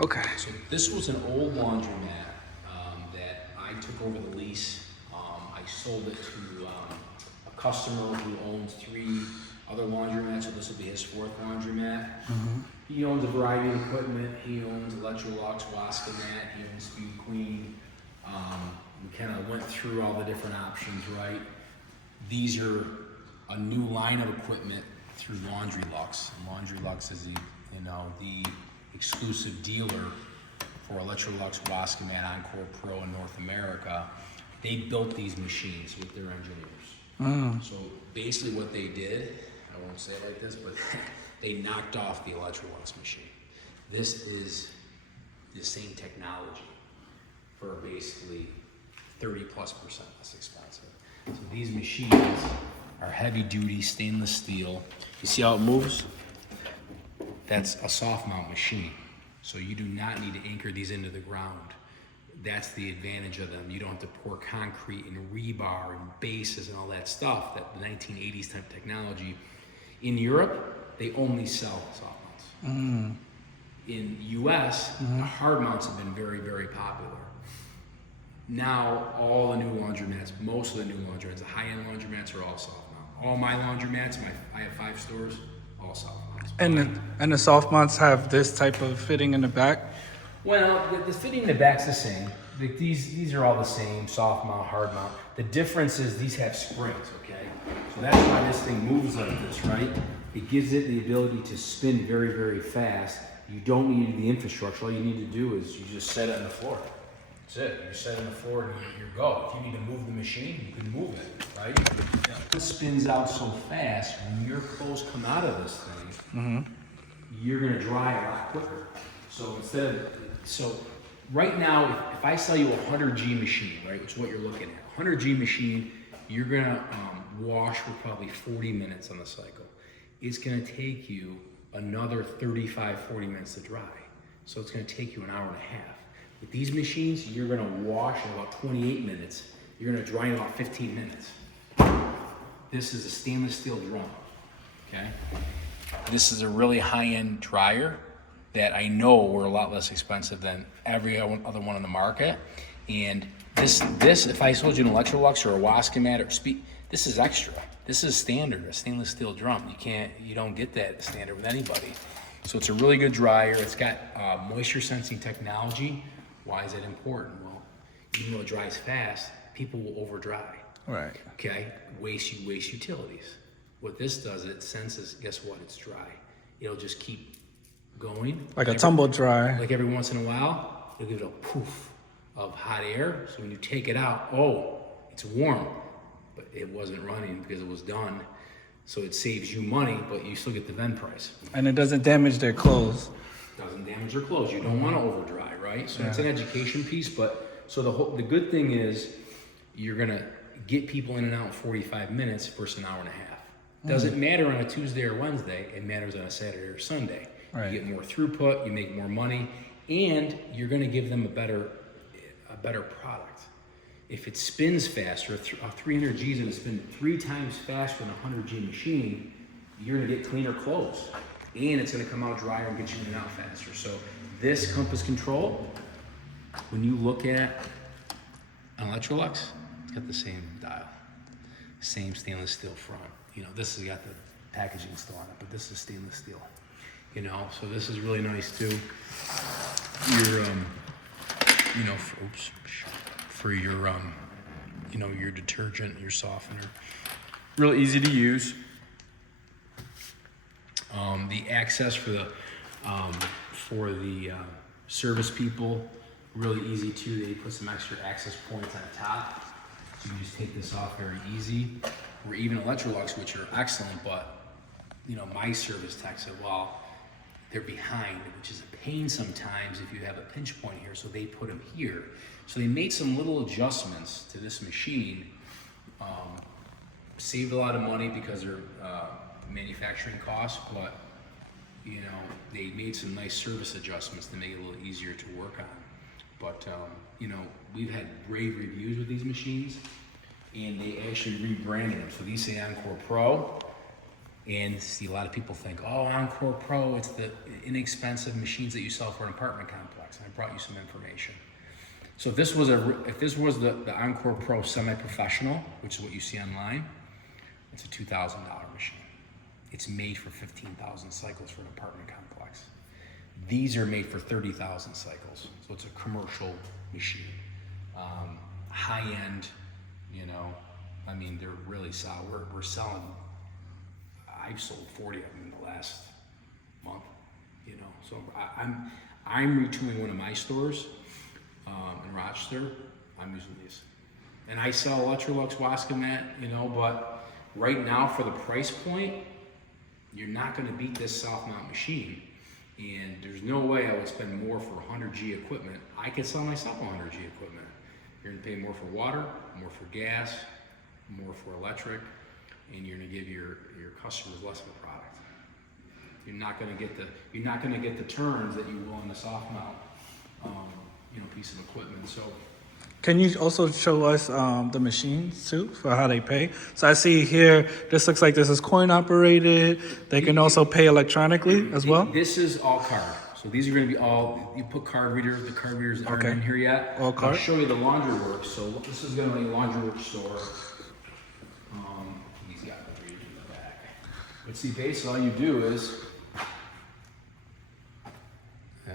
Okay. So this was an old laundromat that I took over the lease. I sold it to a customer who owns 3 other laundromats, so this will be his 4th laundromat. He owns a variety of equipment. He owns Electrolux, Wascomat, he owns Speed Queen. We kind of went through all the different options, right? These are a new line of equipment through Laundrolux. Laundrolux is the exclusive dealer for Electrolux, Wascomat, Encore Pro in North America. They built these machines with their engineers. So basically what they did, I won't say it like this, but they knocked off the Electrolux machine. This is the same technology for basically 30+% less expensive. So these machines are heavy duty stainless steel. You see how it moves? That's a soft mount machine. So you do not need to anchor these into the ground. That's the advantage of them. You don't have to pour concrete and rebar and bases and all that stuff, that the 1980s type technology. In Europe, they only sell soft mounts. In US, hard mounts have been very, very popular. Now, all the new laundromats, most of the new laundromats, the high-end laundromats are all soft mount. All my laundromats, I have 5 stores, all soft mounts. And the soft mounts have this type of fitting in the back? Well, the fitting in the back's the same. These are all the same, soft mount, hard mount. The difference is these have springs, okay? So that's why this thing moves like this, right? It gives it the ability to spin very, very fast. You don't need the infrastructure. All you need to do is you just set it on the floor. That's it. You set it on the floor and you're go. If you need to move the machine, you can move it, right? It spins out so fast, when your clothes come out of this thing, you're gonna dry a lot quicker. So right now, if I sell you a 100G machine, right, which is what you're looking at, 100G machine, you're gonna wash for probably 40 minutes on the cycle. It's gonna take you another 35, 40 minutes to dry. So it's gonna take you an hour and a half. With these machines, you're gonna wash in about 28 minutes. You're gonna dry in about 15 minutes. This is a stainless steel drum, okay? This is a really high-end dryer that I know were a lot less expensive than every other one on the market. And this, if I sold you an Electrolux or a Wascomat or Speed, this is extra. This is standard, a stainless steel drum. You don't get that standard with anybody. So it's a really good dryer. It's got moisture sensing technology. Why is it important? Well, even though it dries fast, people will over dry. Right. Okay, waste utilities. What this does, it senses, guess what, it's dry. It'll just keep going. Like a tumble dry. Like every once in a while, it'll give it a poof of hot air. So when you take it out, oh, it's warm, but it wasn't running because it was done. So it saves you money, but you still get the vent price. And it doesn't damage their clothes. Doesn't damage your clothes. You don't want to over dry, right? So it's an education piece, but so the good thing is you're gonna get people in and out in 45 minutes versus an hour and a half. Doesn't matter on a Tuesday or Wednesday, it matters on a Saturday or Sunday. Right. You get more throughput, you make more money, and you're gonna give them a better product. If it spins faster, a 300G is gonna spin 3 times faster than a 100G machine, you're gonna get cleaner clothes. And it's gonna come out drier and get you in and out faster. So this compass control, when you look at an Electrolux, it's got the same dial, same stainless steel front. You know, this has got the packaging still on it, but this is stainless steel. You know, so this is really nice too. Your, you know, for your, you know, your detergent, your softener, real easy to use. The access for the service people, really easy too. They put some extra access points on the top, so you can just take this off very easy. Or even Electrolux, which are excellent, but you know, my service tech said, well, they're behind, which is a pain sometimes if you have a pinch point here, so they put them here. So they made some little adjustments to this machine, saved a lot of money because they're manufacturing costs, but you know, they made some nice service adjustments to make it a little easier to work on. But you know, we've had rave reviews with these machines, and they actually rebranded them. So these say Encore Pro, And see, a lot of people think, oh, Encore Pro, it's the inexpensive machines that you sell for an apartment complex. And I brought you some information. So if this was the Encore Pro semi-professional, which is what you see online, it's a $2,000 machine. It's made for 15,000 cycles for an apartment complex. These are made for 30,000 cycles. So it's a commercial machine. High end, you know, I mean, they're really solid. We're selling, I've sold 40 of them in the last month, you know. So I'm retooling one of my stores in Rochester. I'm using these. And I sell Electrolux Waskamat, you know, but right now for the price point, you're not gonna beat this soft mount machine. And there's no way I would spend more for 100G equipment. I could sell myself 100G equipment. You're gonna pay more for water, more for gas, more for electric, and you're gonna give your customers less of a product. You're not gonna get the turns that you will in the soft mount, you know, piece of equipment. So. Can you also show us the machines too for how they pay? So I see here, this looks like this is coin operated. They can also pay electronically as well? This is all card. So these are going to be all, you put card readers, the card readers aren't in here yet. All card? I'll show you the Laundromat. So this is going to be a Laundromat store. He's got the readers in the back. But see, basically all you do is,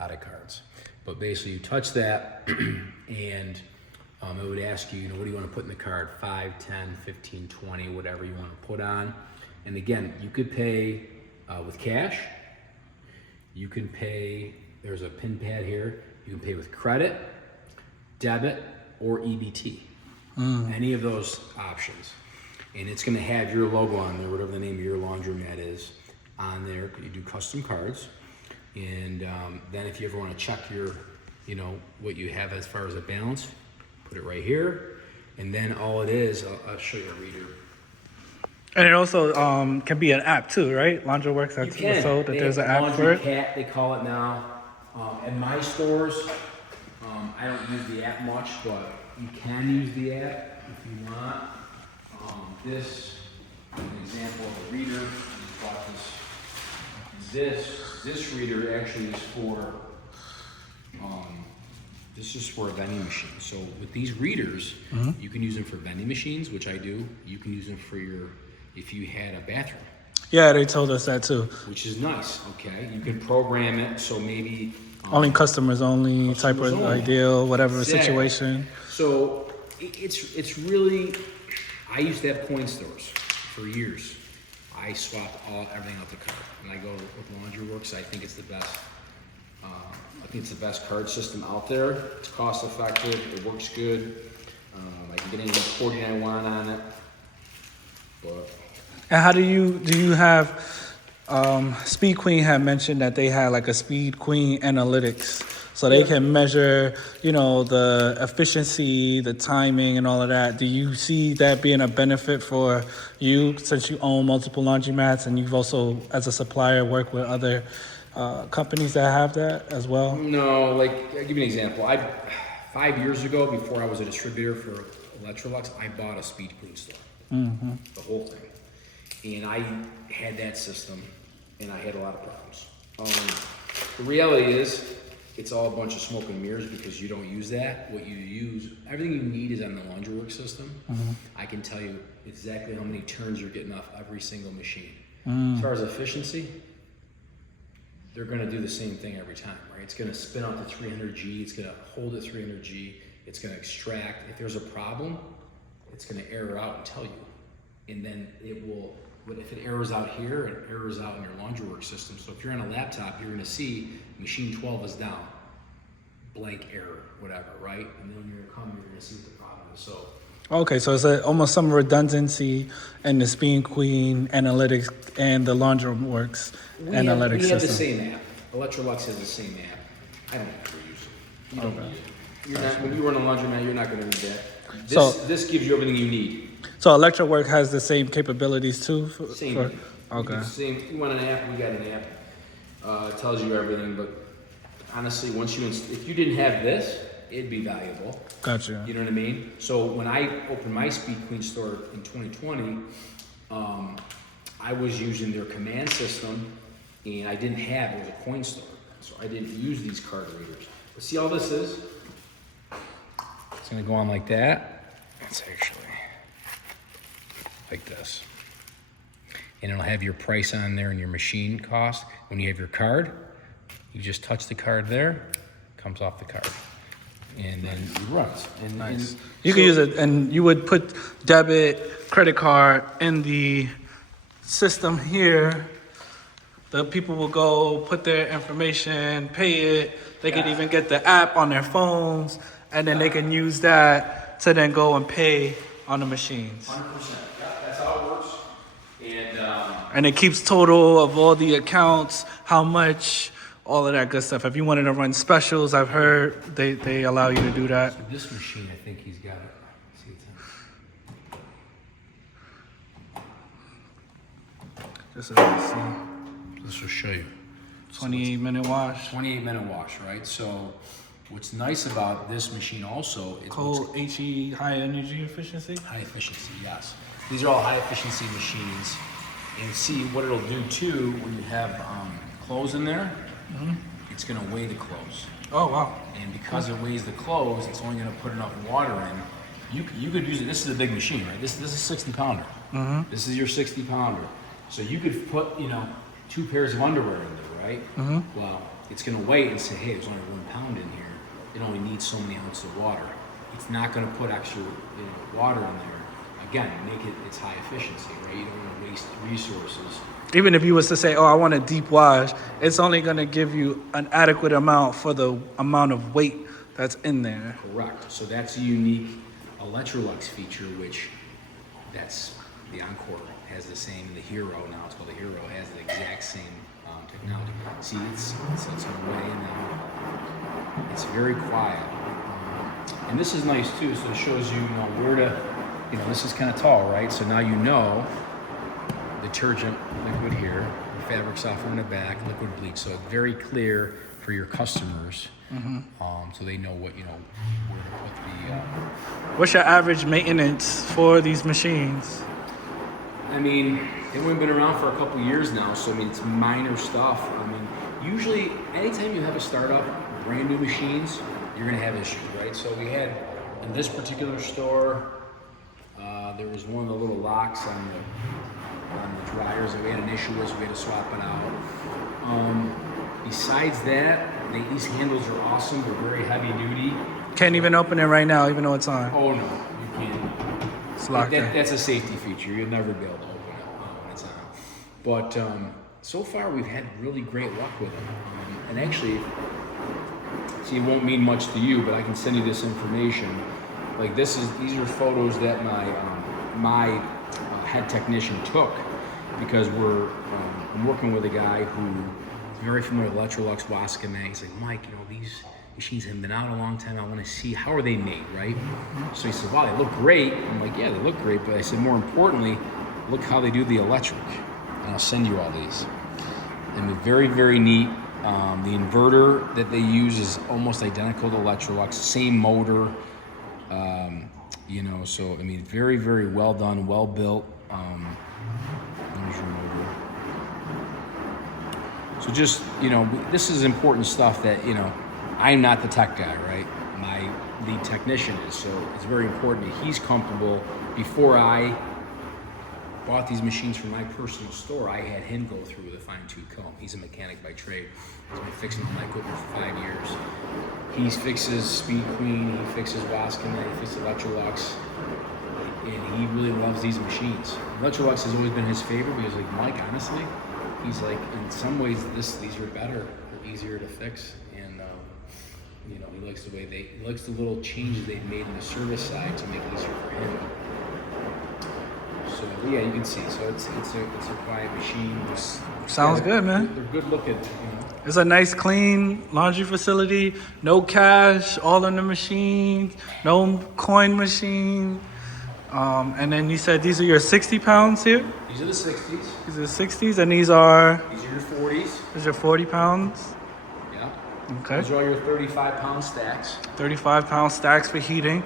out of cards. But basically you touch that and it would ask you, you know, what do you want to put in the card? 5, 10, 15, 20, whatever you want to put on. And again, you could pay with cash. You can pay, there's a pin pad here. You can pay with credit, debit, or EBT. Any of those options. And it's going to have your logo on there, whatever the name of your laundromat is on there. You do custom cards. And then if you ever want to check your, you know, what you have as far as a balance, put it right here. And then all it is, I'll show you a reader. And it also can be an app too, right? Laundroworks, that's so that there's an app for it? Cat, they call it now. At my stores, I don't use the app much, but you can use the app if you want. This is an example of a reader. I just bought this reader actually is for, this is for a vending machine. So with these readers, you can use them for vending machines, which I do. You can use them for if you had a bathroom. Yeah, they told us that too. Which is nice, okay? You can program it so maybe... only customers only type of ideal, whatever the situation. So it's really, I used to have coin stores for years. I swapped everything out the card. And I go with Laundroworks. I think it's the best. I think it's the best card system out there. It's cost effective. It works good. I can get anything 40 I want on it. But And how do you have, Speed Queen had mentioned that they had like a Speed Queen analytics. So they can measure, you know, the efficiency, the timing and all of that. Do you see that being a benefit for you since you own multiple laundromats and you've also, as a supplier, worked with other companies that have that as well? No, like, I'll give you an example. 5 years ago, before I was a distributor for Electrolux, I bought a Speed Queen store. The whole thing. And I had that system, and I had a lot of problems. The reality is, it's all a bunch of smoke and mirrors because you don't use that. What you use, everything you need is on the Laundroworks system. I can tell you exactly how many turns you're getting off every single machine. As far as efficiency, they're gonna do the same thing every time, right? It's gonna spin out to 300G, it's gonna hold at 300G, it's gonna extract. If there's a problem, it's gonna error out and tell you. And then it will, but if it errors out here, it errors out in your Laundroworks system. So if you're on a laptop, you're gonna see machine 12 is down, blank error, whatever, right? And then when you're gonna see what the problem is. So. Okay, so it's almost some redundancy in the Speed Queen analytics and the Laundroworks analytics system. We have the same app. Electrolux has the same app. I don't ever use it. You don't use it. You're not, when you run a laundromat, you're not gonna read that. This gives you everything you need. So Electrowork has the same capabilities too? Same. Okay. Same. You want an app, we got an app. It tells you everything, but honestly, if you didn't have this, it'd be valuable. Gotcha. You know what I mean? So when I opened my Speed Queen store in 2020, I was using their command system, and I didn't have, it was a coin store, so I didn't use these card readers. But see all this is? It's gonna go on like that. It's actually like this. And it'll have your price on there and your machine cost. When you have your card, you just touch the card there, comes off the card. And then it runs. And, Nice. and You so- could use it, and you would put debit, credit card in the system here. The people will go put their information, pay it. They could even get the app on their phones, and then they can use that to then go and pay on the machines. 100%. Yeah, that's how it works. And it keeps total of all the accounts, how much, all of that good stuff. If you wanted to run specials, I've heard they allow you to do that. So this machine, I think he's got it. See, it's Just so you can see. This will show you. 28-minute wash. 28-minute wash, right? So what's nice about this machine also is Cold HE, high energy efficiency. high efficiency, yes. These are all high efficiency machines. And see what it'll do too when you have clothes in there, it's gonna weigh the clothes. Oh, wow. And because it weighs the clothes, it's only gonna put enough water in. You could use it, this is a big machine, right? This is a 60 pounder. This is your 60 pounder. So you could put, 2 pairs of underwear in there, right? Well, it's gonna weigh it and say, hey, there's only 1 pound in here. It only needs so many ounces of water. It's not gonna put extra water in there. Again, make it, it's high efficiency, right? You don't wanna waste resources. Even if you was to say, oh, I want a deep wash, it's only going to give you an adequate amount for the amount of weight that's in there. Correct. So that's a unique Electrolux feature, which that's the Encore has the same. The Hero, now it's called the Hero, has the exact same technology. See, it's on the way in now. It's very quiet, and this is nice too. So it shows you, where to, this is kind of tall, right? So now detergent liquid here, fabric softener in the back, liquid bleach. So it's very clear for your customers, so they know where to put the. What's your average maintenance for these machines? I mean, they've only been around for a couple years now, so it's minor stuff. Usually, anytime you have a startup, brand new machines, you're gonna have issues, right? So we had in this particular store, there was one of the little locks on the dryers that we had an issue with, so we had to swap it out. Besides that, these handles are awesome. They're very heavy duty. Can't even open it right now, even though it's on. Oh no, you can't. It's locked in. That's a safety feature. You'll never be able to open it when it's on. But so far, we've had really great luck with them. And actually, see, it won't mean much to you, but I can send you this information. Like these are photos that my head technician took, because I'm working with a guy who is very familiar with Electrolux, Waskamac. He's like, Mike, these machines have been out a long time. I want to see, how are they made, right? So he said, wow, they look great. I'm like, yeah, they look great. But I said, more importantly, look how they do the electric. And I'll send you all these. And they're very, very neat. The inverter that they use is almost identical to Electrolux, same motor. So very, very well done, well built. There's your motor. So just, this is important stuff that, I'm not the tech guy, right? My lead technician is, so it's very important that he's comfortable. Before I bought these machines from my personal store, I had him go through with a fine-tooth comb. He's a mechanic by trade. He's been fixing all my equipment for 5 years. He fixes Speed Queen, he fixes Waskamac, he fixes Electrolux, and he really loves these machines. Electrolux has always been his favorite because, Mike, honestly, he's like, in some ways, these are better, they're easier to fix, and he likes the way he likes the little changes they've made in the service side to make it easier for him. So yeah, you can see. So it's a quiet machine. Sounds good, man. They're good looking. It's a nice, clean laundry facility. No cash, all in the machine. No coin machine. And then you said these are your 60 pounds here? These are the 60s. These are the 60s, and these are your 40s. These are 40 pounds. Yeah. Okay. These are all your 35-pound stacks. 35-pound stacks for heating.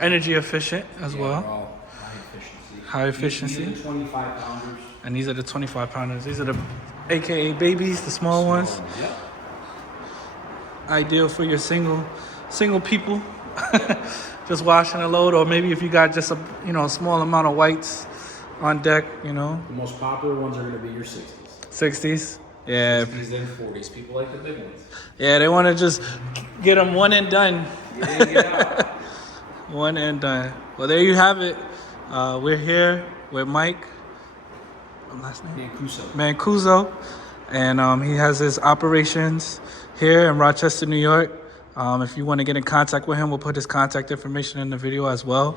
Energy efficient as well. They're all high efficiency. High efficiency. These are the 25-pounders. And these are the 25 pounders. These are the AKA babies, the small ones. Yep. Ideal for your single people. Just washing a load, or maybe if you got just a small amount of whites on deck, The most popular ones are going to be your 60s. 60s. Yeah. 60s and 40s. People like the big ones. Yeah, they want to just get them one and done. Get in, get out. One and done. Well, there you have it. We're here with Mike. Last name? Mancuso. And he has his operations here in Rochester, New York. If you want to get in contact with him, we'll put his contact information in the video as well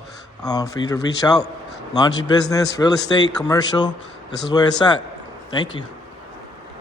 for you to reach out. Laundry business, real estate, commercial. This is where it's at. Thank you.